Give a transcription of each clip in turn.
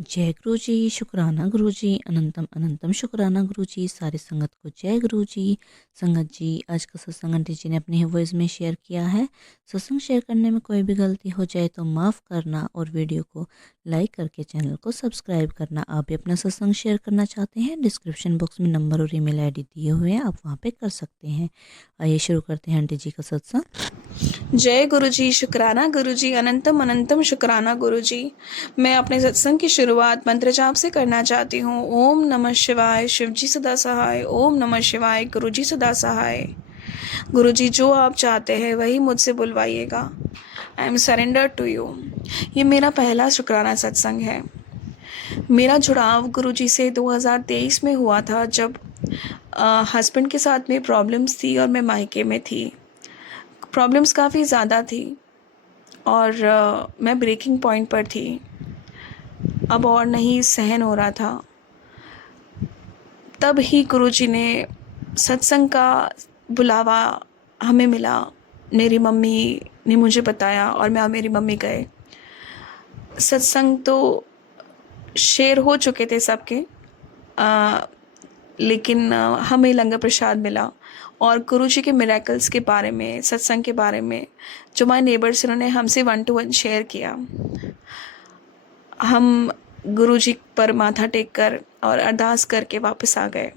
जय गुरु जी, शुक्राना गुरु जी, अनंतम अनंतम शुक्राना गुरु जी, सारी संगत को जय गुरु जी। संगत जी, आज का सत्संग आंटी जी ने अपने वॉइस में शेयर किया है। सत्संग शेयर करने में कोई भी गलती हो जाए तो माफ़ करना और वीडियो को लाइक करके चैनल को सब्सक्राइब करना। आप भी अपना सत्संग शेयर करना चाहते हैं, डिस्क्रिप्शन बॉक्स में नंबर और ईमेल आईडी दिए हुए हैं, आप वहाँ पे कर सकते हैं। आइए शुरू करते हैं आंटी जी का सत्संग। जय गुरु जी, शुक्राना गुरु जी, अनंतम अनंतम शुक्राना गुरु जी। मैं अपने सत्संग की शुरुआत मंत्र जाप से करना चाहती हूँ। ओम नमः शिवाय, शिव जी सदा सहाय। ओम नमः शिवाय, गुरु जी सदा सहाय। गुरु जी, जो आप चाहते हैं वही मुझसे बुलवाइएगा। I am surrender to you. ये मेरा पहला शुक्राना सत्संग है। मेरा जुड़ाव गुरु जी से 2023 में हुआ था, जब हस्बैंड के साथ में प्रॉब्लम्स थी और मैं मायके में थी। प्रॉब्लम्स काफ़ी ज़्यादा थी और मैं ब्रेकिंग पॉइंट पर थी। अब और नहीं सहन हो रहा था। तब ही गुरुजी ने सत्संग का बुलावा हमें मिला। मेरी मम्मी ने मुझे बताया और मैं और मेरी मम्मी गए। सत्संग तो शेयर हो चुके थे सबके, लेकिन हमें लंगर प्रसाद मिला और गुरुजी के मिरेकल्स के बारे में, सत्संग के बारे में जो हमारे नेबर्स उन्होंने हमसे 1 to 1 शेयर किया। हम गुरुजी पर माथा टेक कर और अरदास करके वापस आ गए।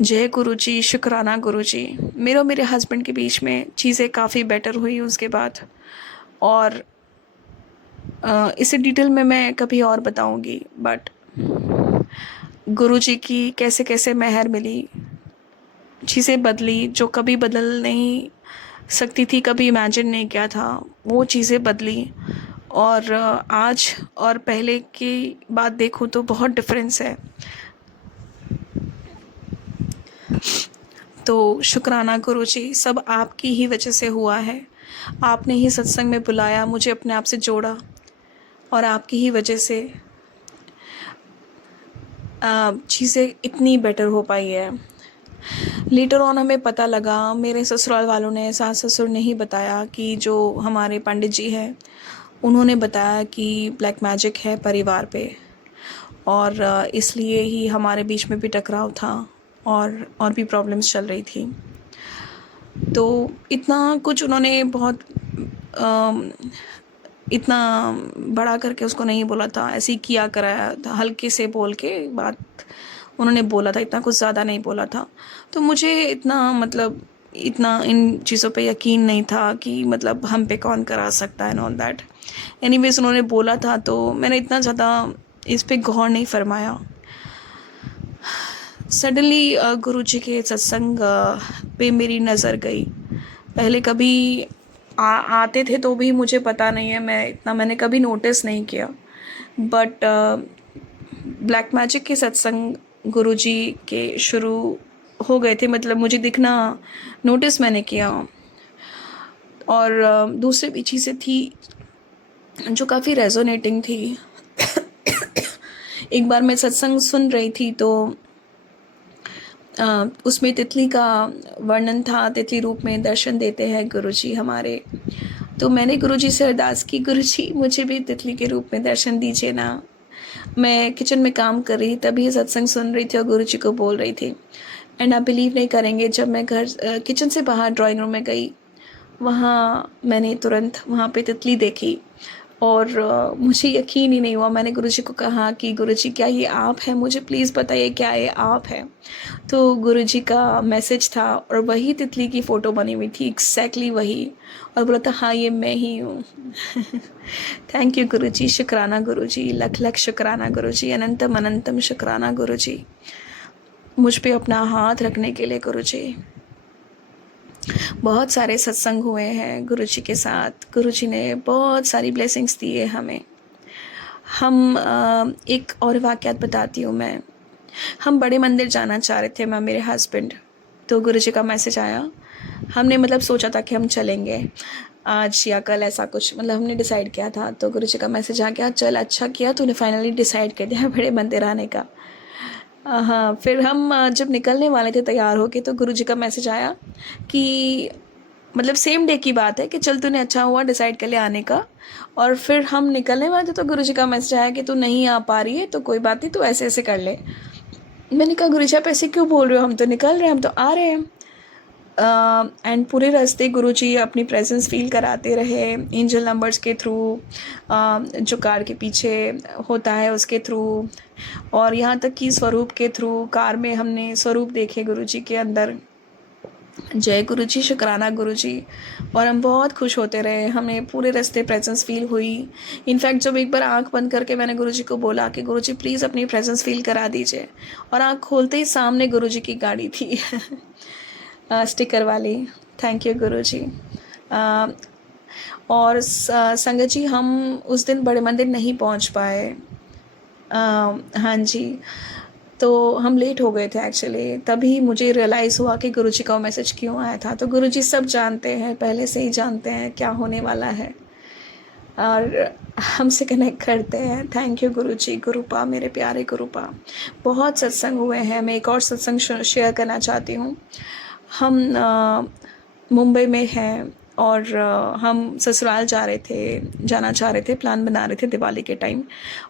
जय गुरु जी, शुक्राना गुरु जी। मेरे और मेरे हस्बैंड के बीच में चीज़ें काफ़ी बेटर हुई उसके बाद, और इसे डिटेल में मैं कभी और बताऊंगी। बट गुरु जी की कैसे कैसे मेहर मिली, चीज़ें बदली जो कभी बदल नहीं सकती थी, कभी इमेजिन नहीं किया था, वो चीज़ें बदली। और आज और पहले की बात देखूँ तो बहुत डिफरेंस है। तो शुक्राना गुरु जी, सब आपकी ही वजह से हुआ है। आपने ही सत्संग में बुलाया, मुझे अपने आप से जोड़ा, और आपकी ही वजह से चीज़ें इतनी बेटर हो पाई है। लेटर ऑन हमें पता लगा, मेरे ससुराल वालों ने, सास ससुर ने ही बताया कि जो हमारे पंडित जी हैं उन्होंने बताया कि ब्लैक मैजिक है परिवार पे, और इसलिए ही हमारे बीच में भी टकराव था और भी प्रॉब्लम्स चल रही थी। तो इतना कुछ उन्होंने बहुत इतना बड़ा करके उसको नहीं बोला था, ऐसे ही किया कराया था, हल्के से बोल के बात उन्होंने बोला था, इतना कुछ ज़्यादा नहीं बोला था। तो मुझे इतना मतलब इतना इन चीज़ों पे यकीन नहीं था कि मतलब हम पे कौन करा सकता है एंड ऑल दैट। एनीवेज उन्होंने बोला था तो मैंने इतना ज़्यादा इस पे गौर नहीं फरमाया। सडनली गुरुजी के सत्संग पे मेरी नज़र गई। पहले कभी आते थे तो भी मुझे पता नहीं है, मैंने कभी नोटिस नहीं किया। बट ब्लैक मैजिक के सत्संग गुरुजी के शुरू हो गए थे, मतलब मुझे दिखना नोटिस मैंने किया। और दूसरी भी चीज़ें थी जो काफ़ी रेजोनेटिंग थी। एक बार मैं सत्संग सुन रही थी तो उसमें तितली का वर्णन था, तितली रूप में दर्शन देते हैं गुरुजी हमारे। तो मैंने गुरुजी से अरदास की, गुरुजी मुझे भी तितली के रूप में दर्शन दीजिए ना। मैं किचन में काम कर रही तभी सत्संग सुन रही थी और गुरुजी को बोल रही थी। एंड आप बिलीव नहीं करेंगे, जब मैं किचन से बाहर ड्राइंग रूम में गई, वहाँ मैंने तुरंत वहाँ पे तितली देखी और मुझे यकीन ही नहीं हुआ। मैंने गुरुजी को कहा कि गुरुजी क्या ये आप हैं, मुझे प्लीज़ बताइए क्या ये आप हैं। तो गुरुजी का मैसेज था और वही तितली की फ़ोटो बनी हुई थी, एग्जैक्टली वही, और बोला था हाँ ये मैं ही हूँ। थैंक यू गुरुजी, शुक्राना गुरुजी, लख लख शुक्राना गुरुजी, अनंतम अनंतम शुक्राना गुरुजी, मुझ पे अपना हाथ रखने के लिए गुरुजी। बहुत सारे सत्संग हुए हैं गुरुजी के साथ, गुरुजी ने बहुत सारी ब्लेसिंग्स दी है हमें। हम एक और वाक़यात बताती हूँ मैं। हम बड़े मंदिर जाना चाह रहे थे, मैं मेरे हस्बैंड। तो गुरुजी का मैसेज आया। हमने मतलब सोचा था कि हम चलेंगे आज या कल, ऐसा कुछ मतलब हमने डिसाइड किया था। तो गुरुजी का मैसेज आ गया, चल अच्छा किया तूने फाइनली डिसाइड कर दिया बड़े मंदिर आने का। हाँ, फिर हम जब निकलने वाले थे तैयार होके, तो गुरुजी का मैसेज आया कि मतलब सेम डे की बात है कि चल तूने अच्छा हुआ डिसाइड कर लिया आने का। और फिर हम निकलने वाले थे तो गुरुजी का मैसेज आया कि तू नहीं आ पा रही है तो कोई बात नहीं, तू ऐसे ऐसे कर ले। मैंने कहा गुरुजी आप ऐसे क्यों बोल रहे हो, हम तो निकल रहे हैं, हम तो आ रहे हैं। एंड पूरे रास्ते गुरुजी अपनी प्रेजेंस फील कराते रहे, एंजल नंबर्स के थ्रू, जो कार के पीछे होता है उसके थ्रू, और यहाँ तक कि स्वरूप के थ्रू। कार में हमने स्वरूप देखे गुरुजी के अंदर। जय गुरुजी, शुक्राना गुरुजी। और हम बहुत खुश होते रहे, हमें पूरे रास्ते प्रेजेंस फील हुई। इनफैक्ट जब एक बार आंख बंद करके मैंने गुरुजी को बोला कि गुरुजी प्लीज़ अपनी प्रेजेंस फील करा दीजिए, और आंख खोलते ही सामने गुरुजी की गाड़ी थी स्टिकर वाली। थैंक यू गुरुजी। और संगत जी हम उस दिन बड़े मंदिर नहीं पहुंच पाए। हाँ जी, तो हम लेट हो गए थे एक्चुअली। तभी मुझे रियलाइज़ हुआ कि गुरुजी का वो मैसेज क्यों आया था। तो गुरुजी सब जानते हैं, पहले से ही जानते हैं क्या होने वाला है, और हमसे कनेक्ट करते हैं। थैंक यू गुरुजी, गुरुपा, मेरे प्यारे गुरुपा। बहुत सत्संग हुए हैं, मैं एक और सत्संग शेयर करना चाहती हूँ। हम मुंबई में हैं और हम ससुराल जाना चाह रहे थे, प्लान बना रहे थे दिवाली के टाइम।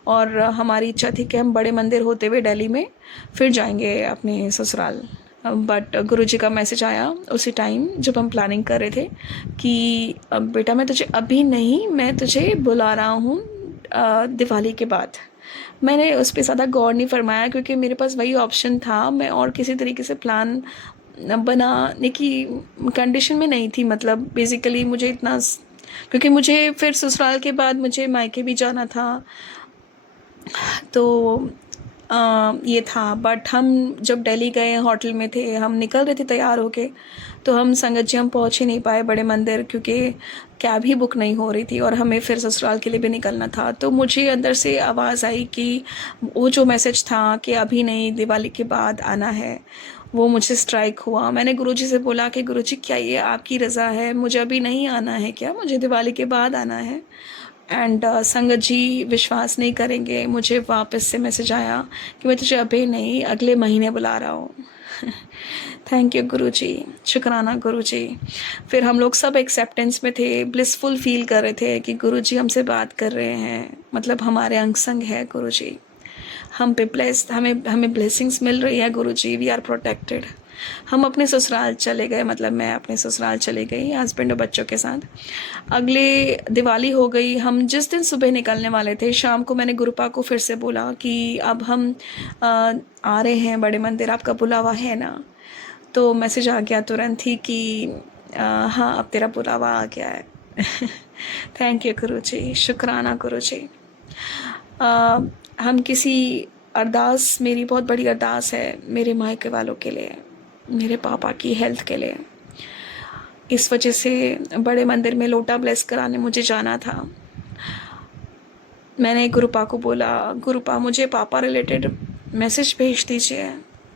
और हमारी इच्छा थी कि हम बड़े मंदिर होते हुए दिल्ली में फिर जाएंगे अपने ससुराल। बट गुरुजी का मैसेज आया उसी टाइम जब हम प्लानिंग कर रहे थे कि बेटा मैं तुझे अभी नहीं, मैं तुझे बुला रहा हूँ दिवाली के बाद। मैंने उस पर ज़्यादा गौर नहीं फरमाया क्योंकि मेरे पास वही ऑप्शन था, मैं और किसी तरीके से प्लान बनाने की कंडीशन में नहीं थी। मतलब बेसिकली मुझे इतना, क्योंकि मुझे फिर ससुराल के बाद मुझे मायके भी जाना था, तो ये था। बट हम जब दिल्ली गए, होटल में थे, हम निकल रहे थे तैयार होके, तो हम संगत जी हम पहुँच ही नहीं पाए बड़े मंदिर, क्योंकि कैब ही बुक नहीं हो रही थी और हमें फिर ससुराल के लिए भी निकलना था। तो मुझे अंदर से आवाज़ आई कि वो जो मैसेज था कि अभी नहीं, दिवाली के बाद आना है, वो मुझे स्ट्राइक हुआ। मैंने गुरुजी से बोला कि गुरुजी क्या ये आपकी रज़ा है, मुझे अभी नहीं आना है क्या, मुझे दिवाली के बाद आना है। एंड संगत जी विश्वास नहीं करेंगे, मुझे वापस से मैसेज आया कि मैं तुझे अभी नहीं, अगले महीने बुला रहा हूँ। थैंक यू गुरुजी, शुक्राना गुरुजी। फिर हम लोग सब एक्सेप्टेंस में थे, ब्लिसफुल फील कर रहे थे कि गुरुजी हमसे बात कर रहे हैं, मतलब हमारे अंग संग है गुरुजी, हम पे ब्लेस्ड, हमें ब्लेसिंग्स मिल रही है गुरुजी, वी आर प्रोटेक्टेड। हम अपने ससुराल चले गए, मतलब मैं अपने ससुराल चली गई हस्बैंड और बच्चों के साथ। अगले दिवाली हो गई, हम जिस दिन सुबह निकलने वाले थे, शाम को मैंने गुरुपा को फिर से बोला कि अब हम आ रहे हैं बड़े मंदिर, आपका बुलावा है ना। तो मैसेज आ गया तुरंत ही कि हाँ अब तेरा बुलावा आ गया है। थैंक यू गुरुजी, शुक्राना गुरुजी। हम किसी अरदास, मेरी बहुत बड़ी अरदास है मेरे मायके वालों के लिए, मेरे पापा की हेल्थ के लिए। इस वजह से बड़े मंदिर में लोटा ब्लेस कराने मुझे जाना था। मैंने गुरुपा को बोला, गुरुपा मुझे पापा रिलेटेड मैसेज भेज दीजिए।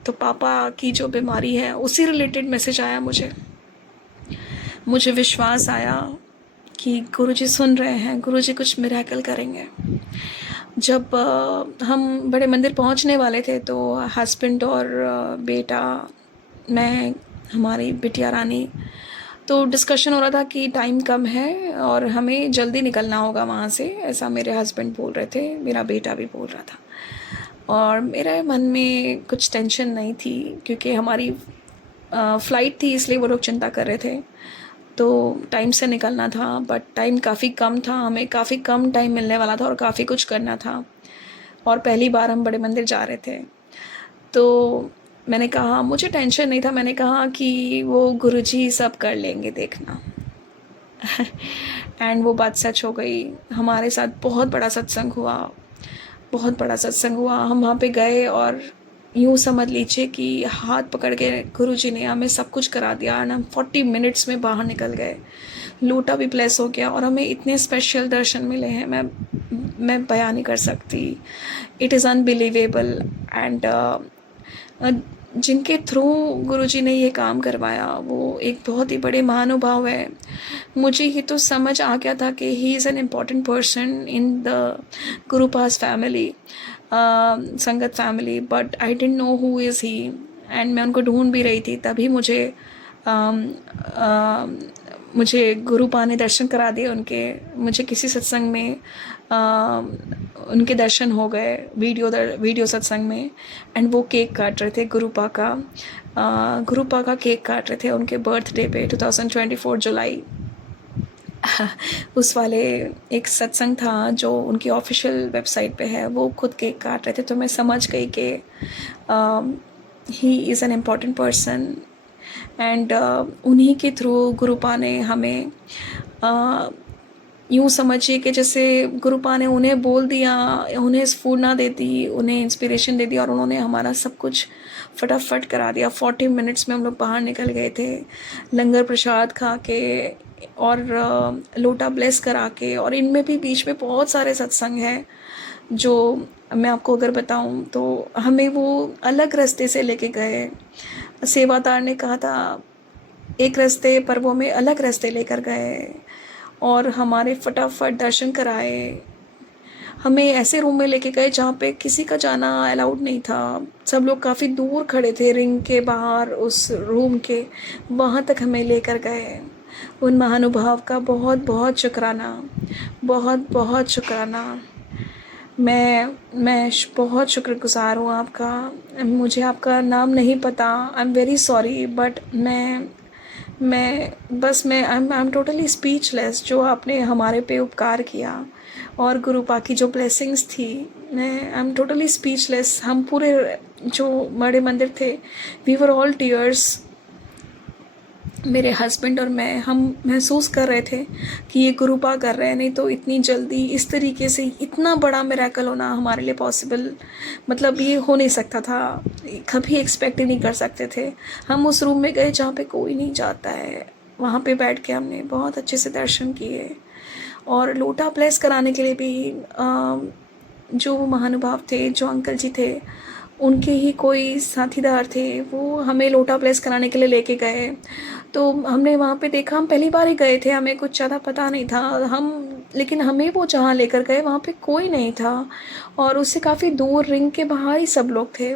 तो पापा की जो बीमारी है उसी रिलेटेड मैसेज आया मुझे विश्वास आया कि गुरुजी सुन रहे हैं, गुरुजी कुछ मिरेकल करेंगे। जब हम बड़े मंदिर पहुंचने वाले थे तो हस्बैंड और बेटा, मैं, हमारी बिटिया रानी, तो डिस्कशन हो रहा था कि टाइम कम है और हमें जल्दी निकलना होगा वहाँ से, ऐसा मेरे हस्बैंड बोल रहे थे, मेरा बेटा भी बोल रहा था। और मेरे मन में कुछ टेंशन नहीं थी क्योंकि हमारी फ़्लाइट थी, इसलिए वो लोग चिंता कर रहे थे, तो टाइम से निकलना था। बट टाइम काफ़ी कम था, हमें काफ़ी कम टाइम मिलने वाला था और काफ़ी कुछ करना था, और पहली बार हम बड़े मंदिर जा रहे थे। तो मैंने कहा, मुझे टेंशन नहीं था, मैंने कहा कि वो गुरुजी सब कर लेंगे, देखना। एंड वो बात सच हो गई, हमारे साथ बहुत बड़ा सत्संग हुआ, बहुत बड़ा सत्संग हुआ। हम वहाँ पे गए और यूँ समझ लीजिए कि हाथ पकड़ के गुरुजी ने हमें सब कुछ करा दिया, एंड हम 40 मिनट्स में बाहर निकल गए। लोटा भी ब्लेस हो गया और हमें इतने स्पेशल दर्शन मिले हैं, मैं बयान नहीं कर सकती। It is unbelievable. एंड जिनके थ्रू गुरुजी ने ये काम करवाया वो एक बहुत ही बड़े महानुभाव है। मुझे ये तो समझ आ गया था कि he is an important person in the गुरुपास फैमिली, संगत family, but I don't know who is he. And मैं उनको ढूंढ भी रही थी, तभी मुझे मुझे गुरुपा ने दर्शन करा दिए उनके। मुझे किसी सत्संग में उनके दर्शन हो गए वीडियो सत्संग में। एंड वो केक काट रहे थे गुरुपा का केक काट रहे थे उनके बर्थडे पे 2024 जुलाई। उस वाले एक सत्संग था जो उनकी ऑफिशियल वेबसाइट पे है, वो खुद केक काट रहे थे। तो मैं समझ गई कि he is an important person. And उन्हीं के थ्रू गुरुपा ने हमें यूँ समझिए कि जैसे गुरुपा ने उन्हें बोल दिया, उन्हें स्फूर्णा दे दी, उन्हें इंस्पिरेशन दे दी और उन्होंने हमारा सब कुछ फटाफट करा दिया। 40 मिनट्स में हम लोग बाहर निकल गए थे, लंगर प्रसाद खा के और लोटा ब्लेस करा के। और इनमें भी बीच में बहुत सारे सत्संग हैं जो मैं आपको अगर बताऊं तो हमें वो अलग रास्ते से लेके गए। सेवादार ने कहा था एक रास्ते पर, वो हमें अलग रास्ते लेकर गए और हमारे फटाफट दर्शन कराए। हमें ऐसे रूम में लेके गए जहाँ पे किसी का जाना अलाउड नहीं था। सब लोग काफ़ी दूर खड़े थे रिंग के बाहर उस रूम के, वहाँ तक हमें लेकर गए। उन महानुभाव का बहुत बहुत शुक्राना, बहुत बहुत शुक्राना। मैं बहुत शुक्रगुजार हूँ आपका। मुझे आपका नाम नहीं पता, I am very sorry, but I am totally speechless जो आपने हमारे पे उपकार किया और गुरुपा की जो ब्लेसिंग्स थी। I am totally speechless. हम पूरे जो बड़े मंदिर थे, वी वर ऑल टीयर्स। मेरे हस्बैंड और मैं, हम महसूस कर रहे थे कि ये गुरुपा कर रहे हैं, नहीं तो इतनी जल्दी इस तरीके से इतना बड़ा मिरेकल होना हमारे लिए पॉसिबल, मतलब ये हो नहीं सकता था, कभी एक्सपेक्ट ही नहीं कर सकते थे। हम उस रूम में गए जहाँ पे कोई नहीं जाता है, वहाँ पे बैठ के हमने बहुत अच्छे से दर्शन किए। और लोटा ब्लेस कराने के लिए भी जो महानुभाव थे, जो अंकल जी थे, उनके ही कोई साथीदार थे, वो हमें लोटा ब्लेस कराने के लिए लेके गए। तो हमने वहाँ पे देखा, हम पहली बार ही गए थे, हमें कुछ ज़्यादा पता नहीं था लेकिन हमें वो जहाँ लेकर गए वहाँ पे कोई नहीं था और उससे काफ़ी दूर रिंग के बाहर ही सब लोग थे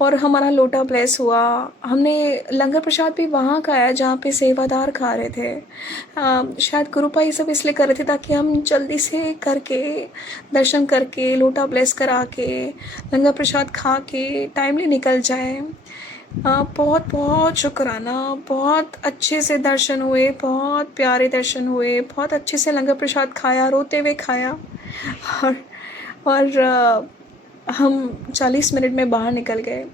और हमारा लोटा ब्लेस हुआ। हमने लंगर प्रसाद भी वहाँ खाया जहाँ पे सेवादार खा रहे थे। शायद गुरुपा ये सब इसलिए कर रहे थे ताकि हम जल्दी से करके दर्शन करके लोटा ब्लेस करा के लंगर प्रसाद खा के टाइमली निकल जाए। बहुत बहुत शुक्राना, बहुत अच्छे से दर्शन हुए, बहुत प्यारे दर्शन हुए, बहुत अच्छे से लंगर प्रसाद खाया, रोते हुए खाया। और हम 40 मिनट में बाहर निकल गए।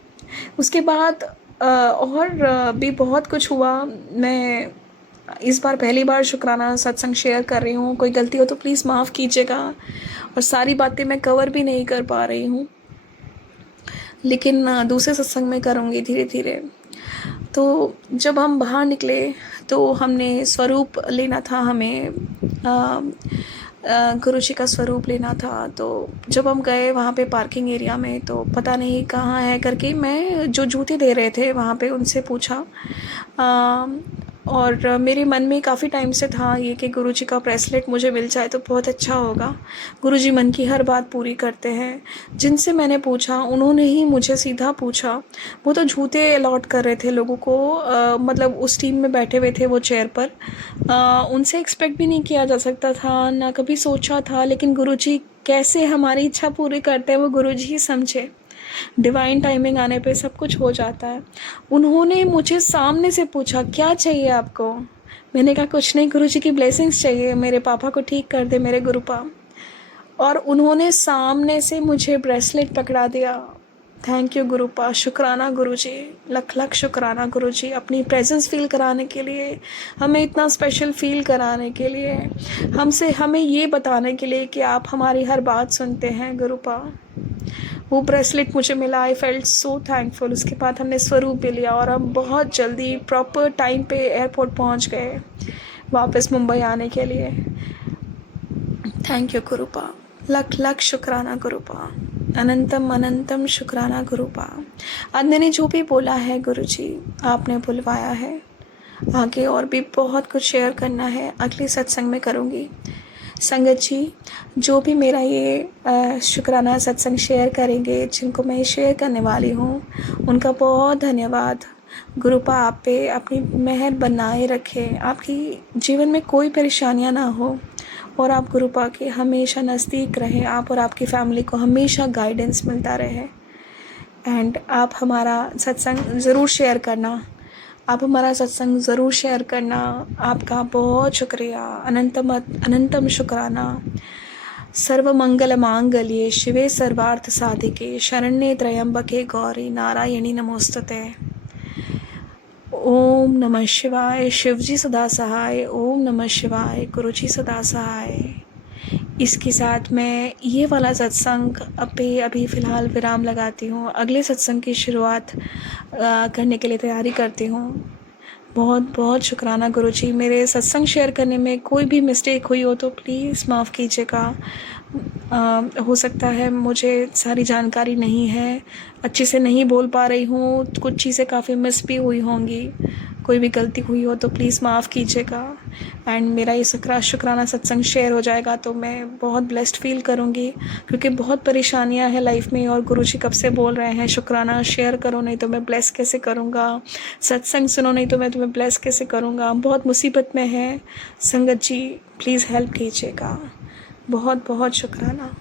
उसके बाद और भी बहुत कुछ हुआ। मैं इस बार पहली बार शुक्राना सत्संग शेयर कर रही हूँ, कोई गलती हो तो प्लीज़ माफ़ कीजिएगा और सारी बातें मैं कवर भी नहीं कर पा रही हूँ, लेकिन दूसरे सत्संग में करूँगी धीरे धीरे। तो जब हम बाहर निकले तो हमने स्वरूप लेना था, हमें गुरुजी का स्वरूप लेना था। तो जब हम गए वहाँ पे पार्किंग एरिया में, तो पता नहीं कहाँ है करके मैं जो जूते दे रहे थे वहाँ पे उनसे पूछा। और मेरे मन में काफ़ी टाइम से था ये कि गुरुजी का ब्रेसलेट मुझे मिल जाए तो बहुत अच्छा होगा। गुरुजी मन की हर बात पूरी करते हैं। जिनसे मैंने पूछा उन्होंने ही मुझे सीधा पूछा, वो तो जूते अलॉट कर रहे थे लोगों को, मतलब उस टीम में बैठे हुए थे वो चेयर पर। उनसे एक्सपेक्ट भी नहीं किया जा सकता था, ना कभी सोचा था, लेकिन गुरुजी कैसे हमारी इच्छा पूरी करते हैं वो गुरुजी ही समझे। डिवाइन टाइमिंग आने पे सब कुछ हो जाता है। उन्होंने मुझे सामने से पूछा क्या चाहिए आपको। मैंने कहा कुछ नहीं, गुरुजी की ब्लेसिंग्स चाहिए, मेरे पापा को ठीक कर दे मेरे गुरुपा। और उन्होंने सामने से मुझे ब्रेसलेट पकड़ा दिया। थैंक यू गुरुपा, शुक्राना गुरुजी, लख लख शुक्राना गुरुजी, अपनी प्रेजेंस फील कराने के लिए, हमें इतना स्पेशल फील कराने के लिए, हमें ये बताने के लिए कि आप हमारी हर बात सुनते हैं गुरुपा। वो ब्रेसलेट मुझे मिला, आई फेल्ट सो थैंकफुल। उसके बाद हमने स्वरूप भी लिया और हम बहुत जल्दी प्रॉपर टाइम पे एयरपोर्ट पहुंच गए वापस मुंबई आने के लिए। थैंक यू गुरुपा, लख लख शुक्राना गुरुपा, अनंतम अनंतम शुक्राना गुरुपा। आज मैंने जो भी बोला है गुरुजी आपने बुलवाया है, आगे और भी बहुत कुछ शेयर करना है, अगले सत्संग में करूँगी। संगत जी जो भी मेरा ये शुक्राना सत्संग शेयर करेंगे, जिनको मैं शेयर करने वाली हूँ, उनका बहुत धन्यवाद। गुरुपा आप पे अपनी मेहर बनाए रखे, आपकी जीवन में कोई परेशानियां ना हो और आप गुरुपा के हमेशा नज़दीक रहें, आप और आपकी फैमिली को हमेशा गाइडेंस मिलता रहे। एंड आप हमारा सत्संग ज़रूर शेयर करना, आप हमारा सत्संग ज़रूर शेयर करना। आपका बहुत शुक्रिया, अनंतम शुक्राना। सर्वमंगल मांगल्ये शिवे सर्वार्थ साधिके शरण्ये त्र्यंबके गौरी नारायणी नमोस्तुते। ओम नमः शिवाय। शिवजी सदा सहाय। ओम नमः शिवाय। गुरुजी सदा सहाय। इसके साथ मैं ये वाला सत्संग अभी फ़िलहाल विराम लगाती हूँ। अगले सत्संग की शुरुआत करने के लिए तैयारी करती हूँ। बहुत बहुत शुक्राना गुरुजी। मेरे सत्संग शेयर करने में कोई भी मिस्टेक हुई हो तो प्लीज़ माफ़ कीजिएगा। हो सकता है मुझे सारी जानकारी नहीं है, अच्छे से नहीं बोल पा रही हूँ, कुछ चीज़ें काफ़ी मिस भी हुई होंगी। कोई भी गलती हुई हो तो प्लीज़ माफ़ कीजिएगा। एंड मेरा ये शुक्राना सत्संग शेयर हो जाएगा तो मैं बहुत ब्लेस्ड फील करूँगी, क्योंकि बहुत परेशानियां हैं लाइफ में और गुरुजी कब से बोल रहे हैं शुक्राना शेयर करो, नहीं तो मैं ब्लेस कैसे करूँगा, सत्संग सुनो नहीं तो मैं तुम्हें ब्लेस कैसे करूँगा। बहुत मुसीबत में है संगत जी, प्लीज़ हेल्प कीजिएगा। बहुत बहुत शुक्राना।